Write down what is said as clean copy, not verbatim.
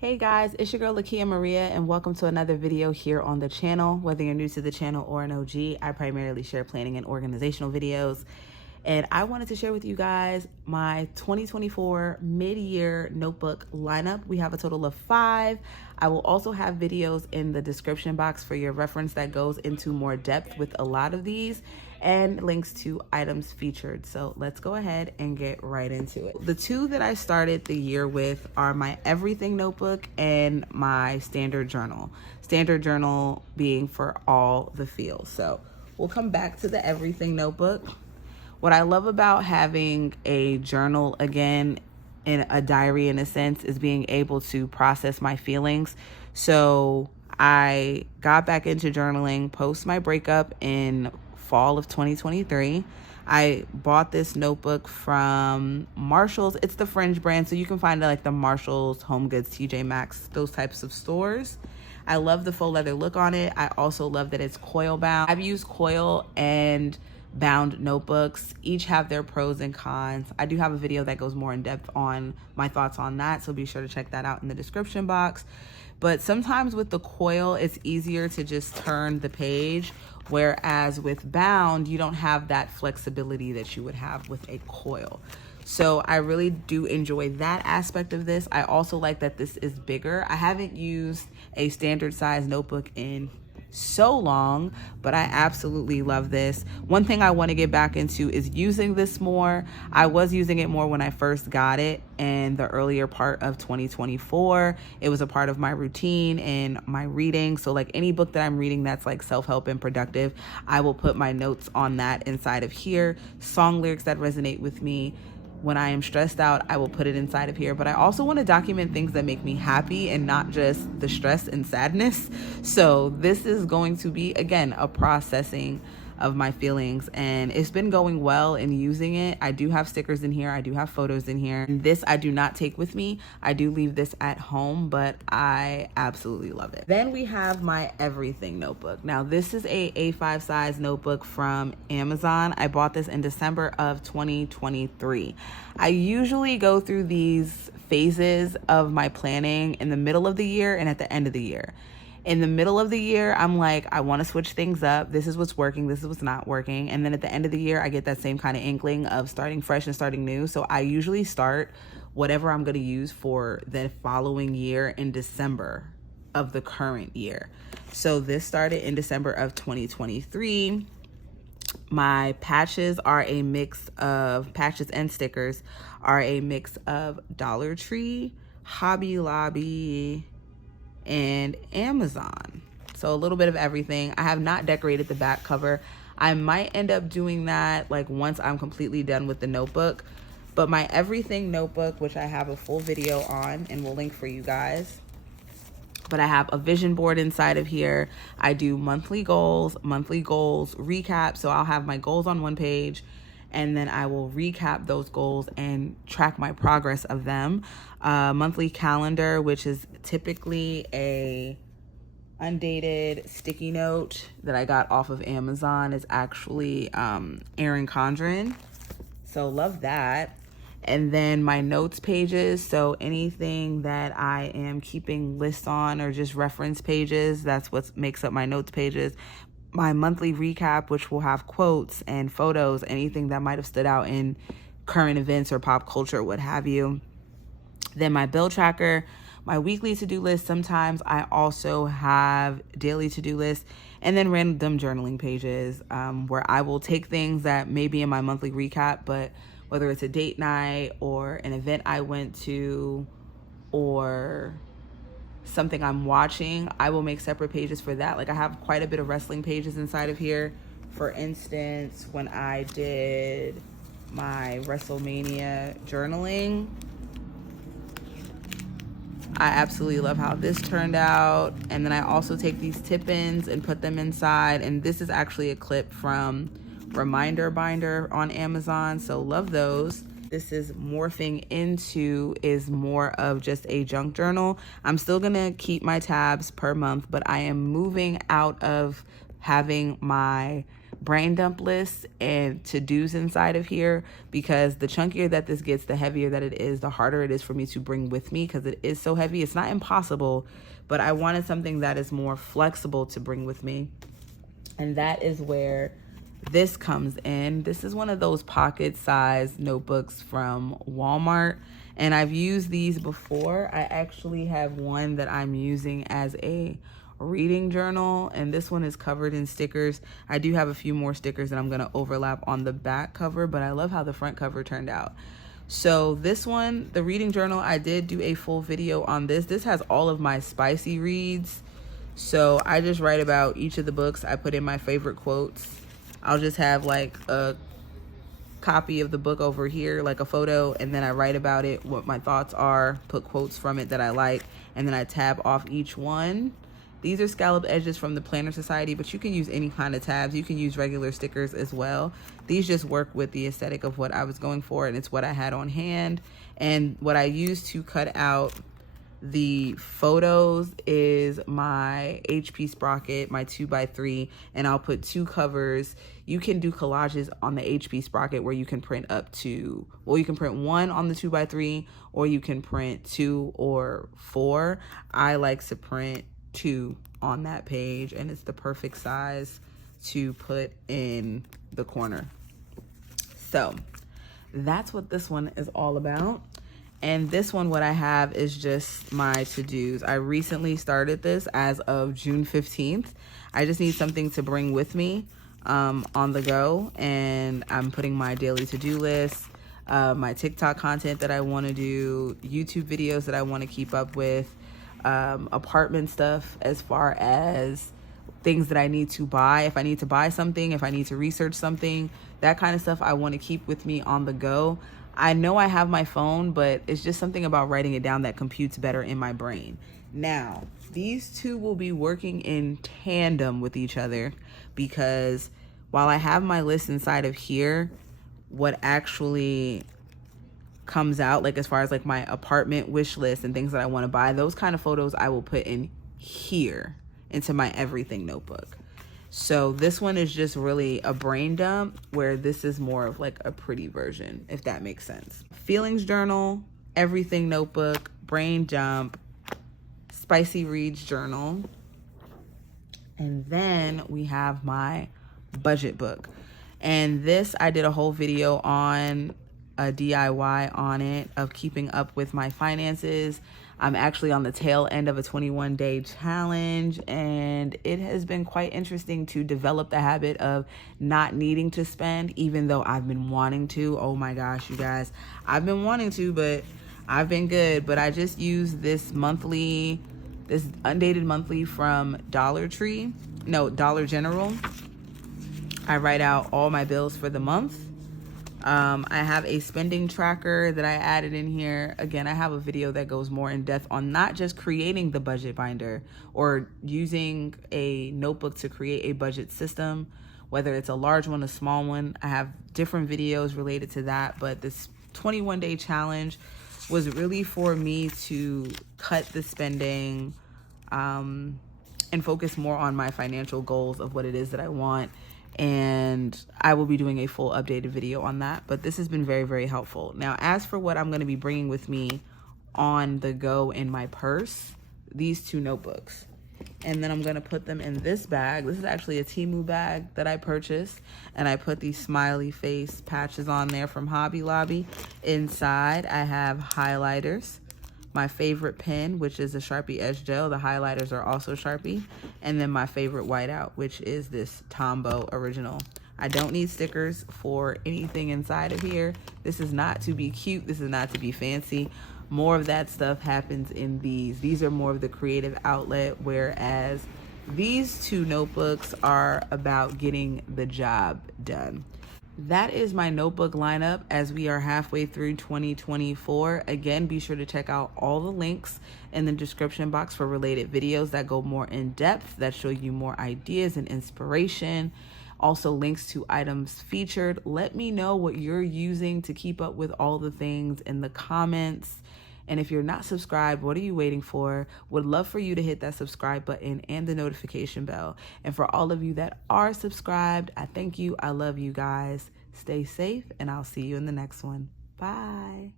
Hey guys, it's your girl Lakia Maria and welcome to another video here on the channel. Whether you're new to the channel or an OG, I primarily share planning and organizational videos. And I wanted to share with you guys my 2024 mid-year notebook lineup. We have a total of 5. I will also have videos in the description box for your reference that goes into more depth with a lot of these and links to items featured. So let's go ahead and get right into it. The 2 that I started the year with are my everything notebook and my standard journal. Standard journal being for all the feels. So we'll come back to the everything notebook. What I love about having a journal again, in a diary in a sense, is being able to process my feelings. So I got back into journaling post my breakup in fall of 2023. I bought this notebook from Marshall's. It's the Fringe brand, so you can find it like the Marshall's, Home Goods, TJ Maxx, those types of stores. I love the faux leather look on it. I also love that it's coil bound. I've used coil and bound notebooks. Each have their pros and cons. I do have a video that goes more in depth on my thoughts on that, so be sure to check that out in the description box. But sometimes with the coil, it's easier to just turn the page, whereas with bound, you don't have that flexibility that you would have with a coil. So I really do enjoy that aspect of this. I also like that this is bigger. I haven't used a standard size notebook in so long, but I absolutely love this. One thing I want to get back into is using this more. I was using it more when I first got it in the earlier part of 2024. It was a part of my routine and my reading. So like any book that I'm reading that's like self-help and productive, I will put my notes on that inside of here. Song lyrics that resonate with me. When I am stressed out, I will put it inside of here. But I also want to document things that make me happy and not just the stress and sadness. So this is going to be, again, a processing of my feelings, and it's been going well in using it. I do have stickers in here. I do have photos in here. And this I do not take with me. I do leave this at home, but I absolutely love it. Then we have my everything notebook. Now this is a A5 size notebook from Amazon. I bought this in December of 2023. I usually go through these phases of my planning in the middle of the year and at the end of the year. In the middle of the year, I'm like, I want to switch things up. This is what's working. This is what's not working. And then at the end of the year, I get that same kind of inkling of starting fresh and starting new. So I usually start whatever I'm going to use for the following year in December of the current year. So this started in December of 2023. My patches are a mix of, patches and stickers are a mix of Dollar Tree, Hobby Lobby, and Amazon. So a little bit of everything. I have not decorated the back cover. I might end up doing that like once I'm completely done with the notebook. But my everything notebook, which I have a full video on and will link for you guys. But I have a vision board inside of here. I do monthly goals recap. So I'll have my goals on one page, and then I will recap those goals and track my progress of them. Monthly calendar, which is typically a undated sticky note that I got off of Amazon, is actually Erin Condren. So love that. And then my notes pages, so anything that I am keeping lists on or just reference pages, that's what makes up my notes pages. My monthly recap, which will have quotes and photos, anything that might have stood out in current events or pop culture, what have you. Then my bill tracker, my weekly to-do list. Sometimes I also have daily to-do lists, and then random journaling pages where I will take things that may be in my monthly recap, but whether it's a date night or an event I went to or something I'm watching, I will make separate pages for that. Like I have quite a bit of wrestling pages inside of here. For instance, when I did my WrestleMania journaling, I absolutely love how this turned out. And then I also take these tip-ins and put them inside. And this is actually a clip from Reminder Binder on Amazon, so love those. This is morphing into is more of just a junk journal. I'm still gonna keep my tabs per month, but I am moving out of having my brain dump lists and to-dos inside of here, because the chunkier that this gets, the heavier that it is, the harder it is for me to bring with me, because it is so heavy. It's not impossible, but I wanted something that is more flexible to bring with me. And that is where this comes in. This is one of those pocket-sized notebooks from Walmart, and I've used these before. I actually have one that I'm using as a reading journal, and this one is covered in stickers. I do have a few more stickers that I'm going to overlap on the back cover, but I love how the front cover turned out. So this one, the reading journal, I did do a full video on this. This has all of my spicy reads. So I just write about each of the books. I put in my favorite quotes. I'll just have like a copy of the book over here, like a photo, and then I write about it, what my thoughts are, put quotes from it that I like, and then I tab off each one. These are scalloped edges from the Planner Society, but you can use any kind of tabs. You can use regular stickers as well. These just work with the aesthetic of what I was going for, and it's what I had on hand. And what I used to cut out the photos is my HP Sprocket, my 2x3, and I'll put 2 covers. You can do collages on the HP Sprocket where you can print up to, well, you can print 1 on the 2x3, or you can print 2 or 4. I like to print 2 on that page, and it's the perfect size to put in the corner. So that's what this one is all about. And this one, what I have is just my to-dos. I recently started this as of June 15th. I just need something to bring with me on the go. And I'm putting my daily to-do list, my TikTok content that I want to do, YouTube videos that I want to keep up with, apartment stuff as far as things that I need to buy. If I need to buy something, if I need to research something, that kind of stuff I want to keep with me on the go. I know I have my phone, but it's just something about writing it down that computes better in my brain. Now, these two will be working in tandem with each other, because while I have my list inside of here, what actually comes out, like as far as like my apartment wish list and things that I want to buy, those kind of photos I will put in here into my everything notebook. So this one is just really a brain dump, where this is more of like a pretty version, if that makes sense. Feelings journal, everything notebook, brain dump, spicy reads journal. And then we have my budget book. And this, I did a whole video on a DIY on it of keeping up with my finances. I'm actually on the tail end of a 21-day challenge, and it has been quite interesting to develop the habit of not needing to spend, even though I've been wanting to. Oh my gosh, you guys, I've been wanting to, but I've been good. But I just use this monthly, this undated monthly from Dollar General. I write out all my bills for the month. I have a spending tracker that I added in here. Again, I have a video that goes more in depth on not just creating the budget binder or using a notebook to create a budget system, whether it's a large one, a small one. I have different videos related to that, but this 21-day challenge was really for me to cut the spending and focus more on my financial goals of what it is that I want. And I will be doing a full updated video on that, but this has been very, very helpful. Now, as for what I'm going to be bringing with me on the go in my purse, these 2 notebooks, and then I'm going to put them in this bag. This is actually a Temu bag that I purchased, and I put these smiley face patches on there from Hobby Lobby. Inside, I have highlighters, my favorite pen, which is a Sharpie Edge Gel. The highlighters are also Sharpie. And then my favorite whiteout, which is this Tombow Original. I don't need stickers for anything inside of here. This is not to be cute. This is not to be fancy. More of that stuff happens in these. These are more of the creative outlet, whereas these 2 notebooks are about getting the job done. That is my notebook lineup as we are halfway through 2024. Again, be sure to check out all the links in the description box for related videos that go more in depth, that show you more ideas and inspiration. Also links to items featured. Let me know what you're using to keep up with all the things in the comments. And if you're not subscribed, what are you waiting for? Would love for you to hit that subscribe button and the notification bell. And for all of you that are subscribed, I thank you. I love you guys. Stay safe, and I'll see you in the next one. Bye.